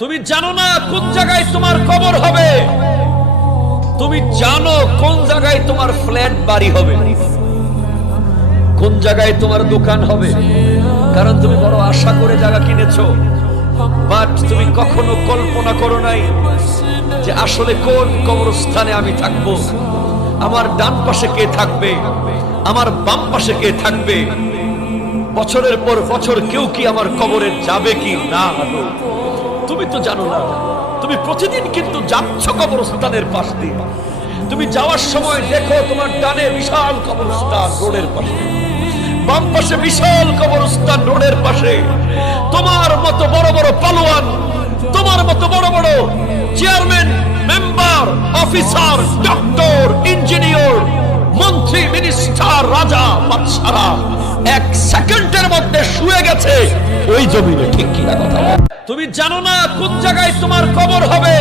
তুমি জানো না কোন জায়গায় তোমার কবর হবে। তুমি জানো কোন জায়গায় তোমার ফ্ল্যাট বাড়ি হবে, কোন জায়গায় তোমার দোকান হবে, কারণ তুমি বড় আশা করে জায়গা কিনেছো। বাট তুমি কখনো কল্পনা করো নাই যে আসলে কোন কবরস্থানে আমি থাকবো, আমার ডান পাশে কে থাকবে, আমার বাম পাশে কে থাকবে, বছরের পর বছর কেউ কি আমার কবরে যাবে কি না। তুমি তো জানো না। তুমি প্রতিদিন কিন্তু যাচ্ছ কবরস্থানের পাশ দিয়ে। তুমি যাওয়ার সময় দেখো তোমার ডানে বিশাল কবরস্থান রোডের পাশে, বাম পাশে বিশাল কবরস্থান রোডের পাশে। তোমার মতো বড় বড় পালোয়ান, তোমার মতো বড় বড় chairman, member, officer, doctor, engineer, মন্ত্রী, মিনিস্টার, রাজা, বাদশারা এক সেকেন্ডের মধ্যে শুয়ে গেছে ওই জমিনে। ঠিক কি না কথা? তুমি জানো না কোন জায়গায় তোমার কবর হবে।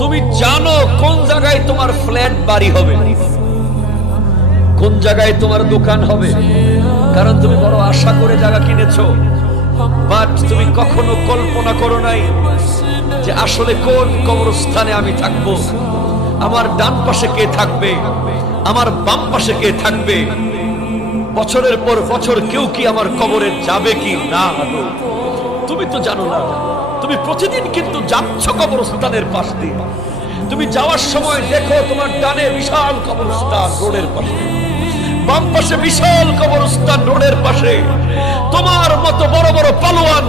তুমি জানো কোন জায়গায় তোমার ফ্ল্যাট বাড়ি হবে, কোন জায়গায় তোমার দোকান হবে, কারণ তুমি বড় আশা করে জায়গা কিনেছো। বাট তুমি কখনো কল্পনা করো নাই যে আসলে কোন কবরস্থানে আমি থাকবো, আমার ডান পাশে কে থাকবে, আমার বাম পাশে কে থাকবে, বছরের পর বছর কেউ কি আমার কবরে যাবে কি না। তুমি তো জানো না। তুমি প্রতিদিন কিন্তু যাচ্ছ কবরস্থানের পাশ দিয়ে। তুমি যাওয়ার সময় দেখো তোমার ডানে বিশাল কবরস্থান রোডের পাশে, বাম পাশে বিশাল কবরস্থান রোডের পাশে। তোমার মতো বড় বড় পালোয়ান,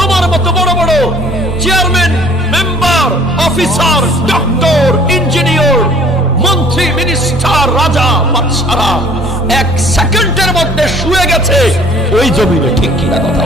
তোমার মতো বড় বড় chairman, member, officer, doctor, engineer, মন্ত্রী, মিনিস্টার, রাজা, বাদশারা এক সেকেন্ডের মধ্যে শুয়ে গেছে ওই জমিনে। ঠিক কি না কথা?